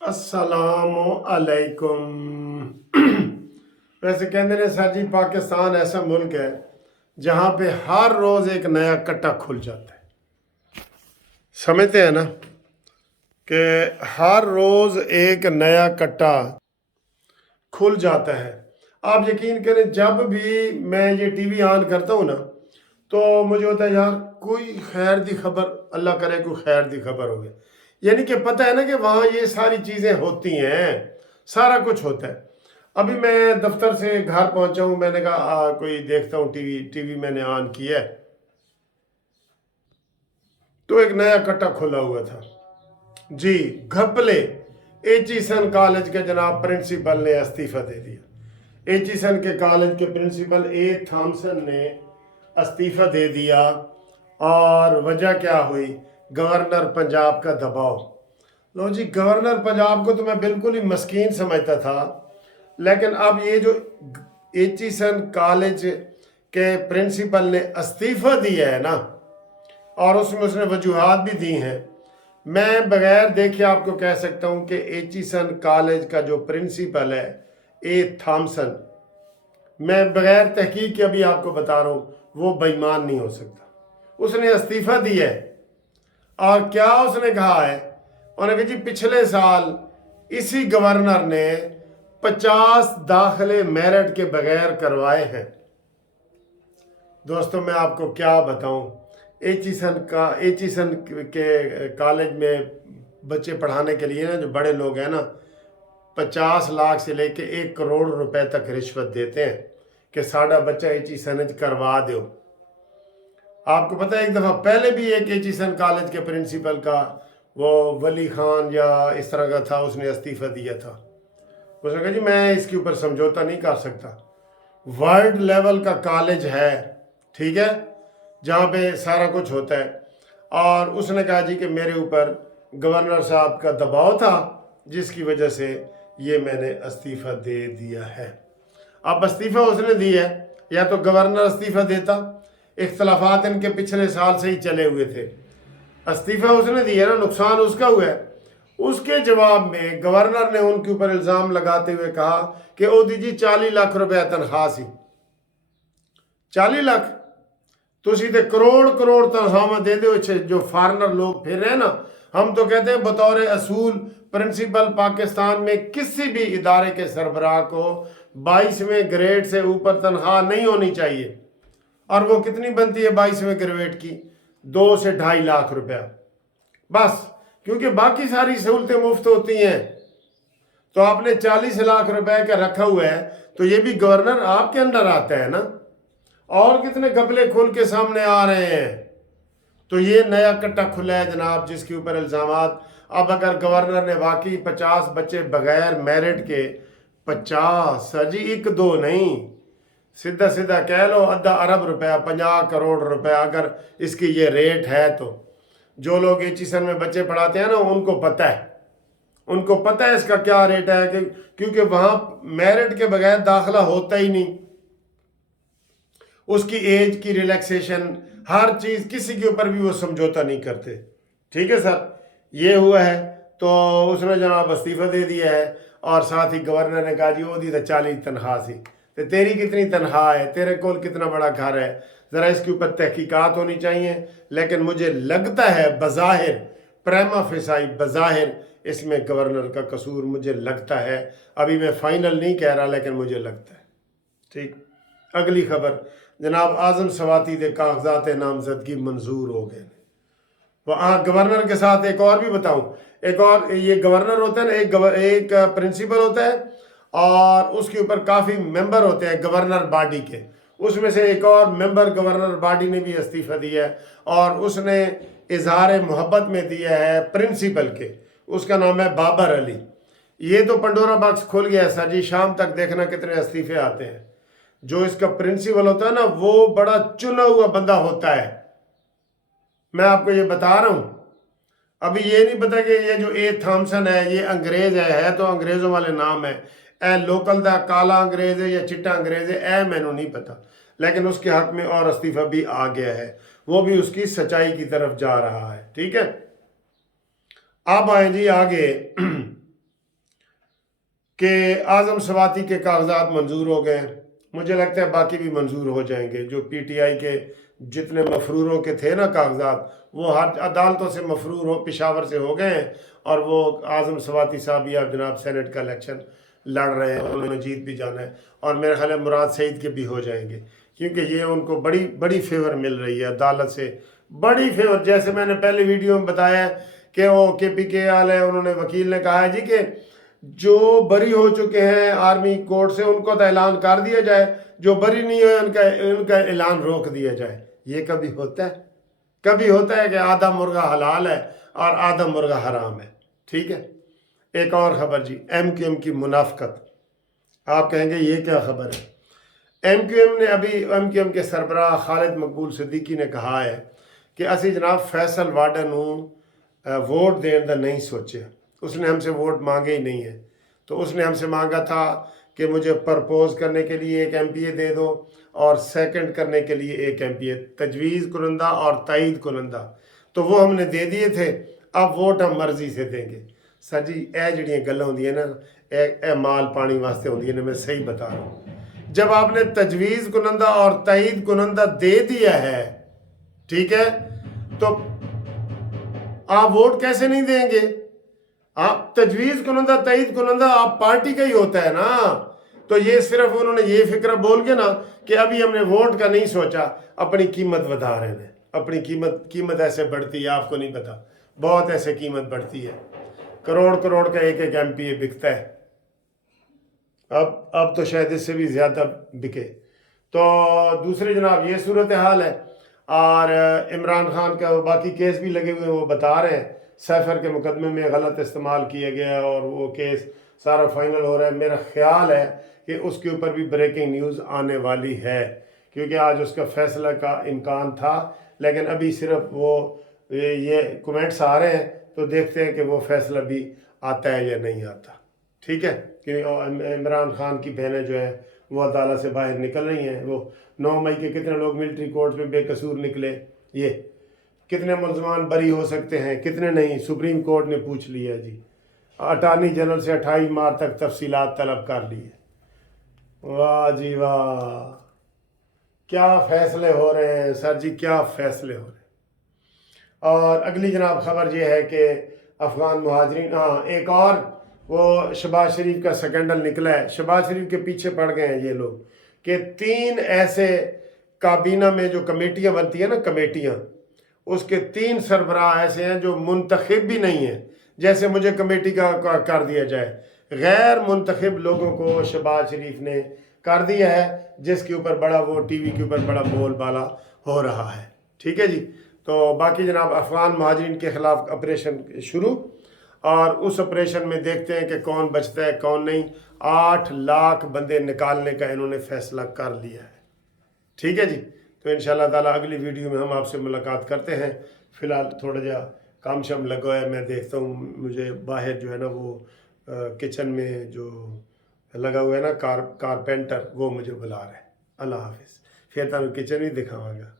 अस्सलामु अलैकुम। वैसे कहते हैं सर जी, पाकिस्तान ऐसा मुल्क है जहाँ पे हर रोज़ एक नया कट्टा खुल जाता है। समझते हैं ना कि हर रोज़ एक नया कट्टा खुल जाता है। आप यकीन करें, जब भी मैं ये टीवी ऑन करता हूँ ना, तो मुझे होता है यार कोई खैर दी खबर, अल्लाह करे कोई खैर दी खबर हो गई। यानी कि पता है ना कि वहाँ ये सारी चीज़ें होती हैं, सारा कुछ होता है। अभी मैं दफ्तर से घर पहुँचा हूँ, मैंने कहा कोई देखता हूँ टीवी मैंने ऑन किया है, तो एक नया कट्टा खुला हुआ था जी। घपले। एचिसन कॉलेज के जनाब प्रिंसिपल ने इस्तीफा दे दिया। एचिसन के कॉलेज के प्रिंसिपल ए थॉमसन ने इस्तीफा दे दिया। और वजह क्या हुई? गवर्नर पंजाब का दबाव। लो जी, गवर्नर पंजाब को तो मैं बिल्कुल ही मस्कीन समझता था, लेकिन अब ये जो एचिसन कॉलेज के प्रिंसिपल ने इस्तीफा दिया है ना, और उसमें उसने वजूहात भी दी हैं, मैं बगैर देखे आपको कह सकता हूं कि एचिसन कॉलेज का जो प्रिंसिपल है ए थॉमसन, मैं बगैर तहकीक के अभी आपको बता रहा हूं, वो बेईमान नहीं हो सकता। उसने इस्तीफा दिया है। और क्या उसने कहा है? उन्होंने कहा जी पिछले साल इसी गवर्नर ने 50 दाखिले मेरिट के बगैर करवाए हैं। दोस्तों मैं आपको क्या बताऊं, एचिसन के कॉलेज में बच्चे पढ़ाने के लिए ना, जो बड़े लोग हैं ना, 50 लाख से लेके 1 करोड़ रुपए तक रिश्वत देते हैं कि साड़ा बच्चा एचिसन करवा दो। आपको पता है, एक दफ़ा पहले भी एक एचिसन कॉलेज के प्रिंसिपल का, वो वली खान या इस तरह का था, उसने इस्तीफा दिया था। उसने कहा जी मैं इसके ऊपर समझौता नहीं कर सकता। वर्ल्ड लेवल का कॉलेज है, ठीक है, जहाँ पे सारा कुछ होता है। और उसने कहा जी कि मेरे ऊपर गवर्नर साहब का दबाव था, जिसकी वजह से ये मैंने इस्तीफा दे दिया है। अब इस्तीफा उसने दिया है, या तो गवर्नर इस्तीफा देता। इख्तलाफात इनके पिछले साल से ही चले हुए थे। इस्तीफा उसने दिया ना, नुकसान उसका हुआ है। उसके जवाब में गवर्नर ने उनके ऊपर इल्ज़ाम लगाते हुए कहा कि ओ दी जी 40 लाख रुपया तनख्वाह सी। 40 लाख तुसी ते करोड़ करोड़ तनख्वाह दे दो। जो फॉरनर लोग फिर रहे हैं ना, हम तो कहते हैं बतौर असूल प्रिंसिपल पाकिस्तान में किसी भी इदारे के सरबराह को 22वें ग्रेड से ऊपर तनख्वाह नहीं होनी चाहिए। और वो कितनी बनती है 22वें ग्रेड की? 2 से 2.5 लाख रुपया बस, क्योंकि बाकी सारी सहूलतें मुफ्त होती हैं। तो आपने 40 लाख रुपए का रखा हुआ है, तो ये भी गवर्नर आपके अंडर आता है ना। और कितने घपले खुल के सामने आ रहे हैं। तो ये नया कट्टा खुला है जनाब, जिसके ऊपर इल्ज़ामात। अब अगर गवर्नर ने वाकई 50 बच्चे बगैर मेरिट के, 50 सर जी, 1-2 नहीं, सीधा सीधा कह लो 1/2 अरब रुपया, 50 करोड़ रुपया अगर इसकी ये रेट है, तो जो लोग एचिसन में बच्चे पढ़ाते हैं ना, उनको पता है इसका क्या रेट है, क्योंकि वहां मेरिट के बगैर दाखिला होता ही नहीं। उसकी एज की रिलैक्सेशन, हर चीज़, किसी के ऊपर भी वो समझौता नहीं करते। ठीक है सर, ये हुआ है। तो उसने जनाब इस्तीफा दे दिया है, और साथ ही गवर्नर ने कहा जी वो दी तो 40 तनख्वाह सी, तो तेरी कितनी तनख्वाह है, तेरे कोल कितना बड़ा घर है, ज़रा इसके ऊपर तहकीकात होनी चाहिए। लेकिन मुझे लगता है बज़ाहिर, प्रेमा फेसाई बज़ाहिर इसमें गवर्नर का कसूर मुझे लगता है। अभी मैं फाइनल नहीं कह रहा, लेकिन मुझे लगता है। ठीक, अगली खबर जनाब, आज़म सवाती के कागजात नामजदगी मंजूर हो गए। वहाँ गवर्नर के साथ एक और भी बताऊं, एक और, ये गवर्नर होता है ना, एक प्रिंसिपल होता है, और उसके ऊपर काफ़ी मेंबर होते हैं गवर्नर बॉडी के। उसमें से एक और मेंबर गवर्नर बॉडी ने भी इस्तीफा दिया है, और उसने इजहार मोहब्बत में दिया है प्रिंसिपल के। उसका नाम है बाबर अली। ये तो पंडोरा बॉक्स खुल गया है सर जी, शाम तक देखना कितने इस्तीफे आते हैं। जो इसका प्रिंसिपल होता है ना, वो बड़ा चुना हुआ बंदा होता है, मैं आपको ये बता रहा हूं। अभी ये नहीं पता कि ये जो ए थॉमसन है ये अंग्रेज है तो अंग्रेजों वाले नाम है। ए लोकल दा काला अंग्रेज है या चिट्टा अंग्रेज है, ए मैनू नहीं पता। लेकिन उसके हक में और इस्तीफा भी आ गया है, वो भी उसकी सच्चाई की तरफ जा रहा है। ठीक है, अब आए जी आगे। کہ اعظم سواتی کے کاغذات منظور ہو گئے ہیں، مجھے لگتا ہے باقی بھی منظور ہو جائیں گے۔ جو پی ٹی آئی کے جتنے مفروروں کے تھے نا کاغذات، وہ ہر عدالتوں سے مفرور ہو، پشاور سے ہو گئے ہیں، اور وہ اعظم سواتی صاحب یا جناب سینٹ کا الیکشن لڑ رہے ہیں، انہوں نے جیت بھی جانا ہے، اور میرے خیال ہے مراد سعید کے بھی ہو جائیں گے، کیونکہ یہ ان کو بڑی بڑی فیور مل رہی ہے عدالت سے، بڑی فیور۔ جیسے میں نے پہلے ویڈیو میں بتایا ہے کہ وہ کے پی کے والے، انہوں نے وکیل نے کہا ہے جی کہ جو بری ہو چکے ہیں آرمی کورٹ سے ان کو تو اعلان کر دیا جائے، جو بری نہیں ہوئے ان کا اعلان روک دیا جائے۔ یہ کبھی ہوتا ہے؟ کبھی ہوتا ہے کہ آدھا مرغہ حلال ہے اور آدھا مرغہ حرام ہے؟ ٹھیک ہے۔ ایک اور خبر جی، ایم کیو ایم کی منافقت۔ آپ کہیں گے یہ کیا خبر ہے؟ ایم کیو ایم نے ابھی، ایم کیو ایم کے سربراہ خالد مقبول صدیقی نے کہا ہے کہ اسی جناب فیصل واڈا نوں ووٹ دین دا نہیں سوچے، اس نے ہم سے ووٹ مانگے ہی نہیں ہے۔ تو اس نے ہم سے مانگا تھا کہ مجھے پرپوز کرنے کے لیے ایک ایم پی اے دے دو اور سیکنڈ کرنے کے لیے ایک ایم پی اے، تجویز کنندہ اور تائید کنندہ، تو وہ ہم نے دے دیے تھے، اب ووٹ ہم مرضی سے دیں گے۔ سر جی اے جڑیاں گلاں ہوندیاں نا، اے مال پانی واسطے ہوندیاں نے، میں صحیح بتا رہا ہوں۔ جب آپ نے تجویز کنندہ اور تائید کنندہ دے دیا ہے، ٹھیک ہے، تو آپ ووٹ کیسے نہیں دیں گے؟ آپ تجویز کنندہ تائید کنندہ آپ پارٹی کا ہی ہوتا ہے نا۔ تو یہ صرف انہوں نے یہ فکرہ بول کے نا کہ ابھی ہم نے ووٹ کا نہیں سوچا، اپنی قیمت بتا رہے ہیں۔ اپنی قیمت ایسے بڑھتی ہے، آپ کو نہیں پتا، بہت ایسے قیمت بڑھتی ہے، کروڑ کروڑ کا ایک ایک ایم پی اے بکتا ہے، اب تو شاید اس سے بھی زیادہ بکے۔ تو دوسری جناب یہ صورتحال ہے، اور عمران خان کا باقی کیس بھی لگے ہوئے، وہ بتا رہے ہیں سیفر کے مقدمے میں غلط استعمال کیا گیا، اور وہ کیس سارا فائنل ہو رہا ہے۔ میرا خیال ہے کہ اس کے اوپر بھی بریکنگ نیوز آنے والی ہے، کیونکہ آج اس کا فیصلہ کا امکان تھا، لیکن ابھی صرف وہ یہ کومنٹس آ رہے ہیں، تو دیکھتے ہیں کہ وہ فیصلہ بھی آتا ہے یا نہیں آتا۔ ٹھیک ہے، کہ عمران خان کی بہنیں جو ہیں وہ عدالت سے باہر نکل رہی ہیں۔ وہ 9 مئی کے کتنے لوگ ملٹری کورٹ میں بے قصور نکلے، یہ کتنے ملزمان بری ہو سکتے ہیں، کتنے نہیں، سپریم کورٹ نے پوچھ لیا جی، اٹارنی جنرل سے 28 مارچ تک تفصیلات طلب کر لی ہے۔ واہ جی واہ، کیا فیصلے ہو رہے ہیں سر جی، کیا فیصلے ہو رہے ہیں۔ اور اگلی جناب خبر یہ ہے کہ افغان مہاجرین، ایک اور وہ شہباز شریف کا سکینڈل نکلا ہے، شہباز شریف کے پیچھے پڑ گئے ہیں یہ لوگ، کہ 3 ایسے کابینہ میں جو کمیٹیاں بنتی ہیں نا، کمیٹیاں، اس کے 3 سربراہ ایسے ہیں جو منتخب بھی نہیں ہیں، جیسے مجھے کمیٹی کا کر دیا جائے، غیر منتخب لوگوں کو شہباز شریف نے کر دیا ہے، جس کے اوپر بڑا وہ ٹی وی کے اوپر بڑا بول بالا ہو رہا ہے۔ ٹھیک ہے جی، تو باقی جناب افغان مہاجرین کے خلاف آپریشن شروع، اور اس آپریشن میں دیکھتے ہیں کہ کون بچتا ہے کون نہیں۔ 8 لاکھ بندے نکالنے کا انہوں نے فیصلہ کر لیا ہے۔ ٹھیک ہے جی، تو انشاءاللہ تعالیٰ اگلی ویڈیو میں ہم آپ سے ملاقات کرتے ہیں۔ فی الحال تھوڑا جا کام شام لگا ہے، میں دیکھتا ہوں، مجھے باہر جو ہے نا وہ کچن میں جو لگا ہوا ہے نا کارپینٹر، وہ مجھے بلا رہا ہے۔ اللہ حافظ، پھر تمہیں کچن ہی دکھاواں گا۔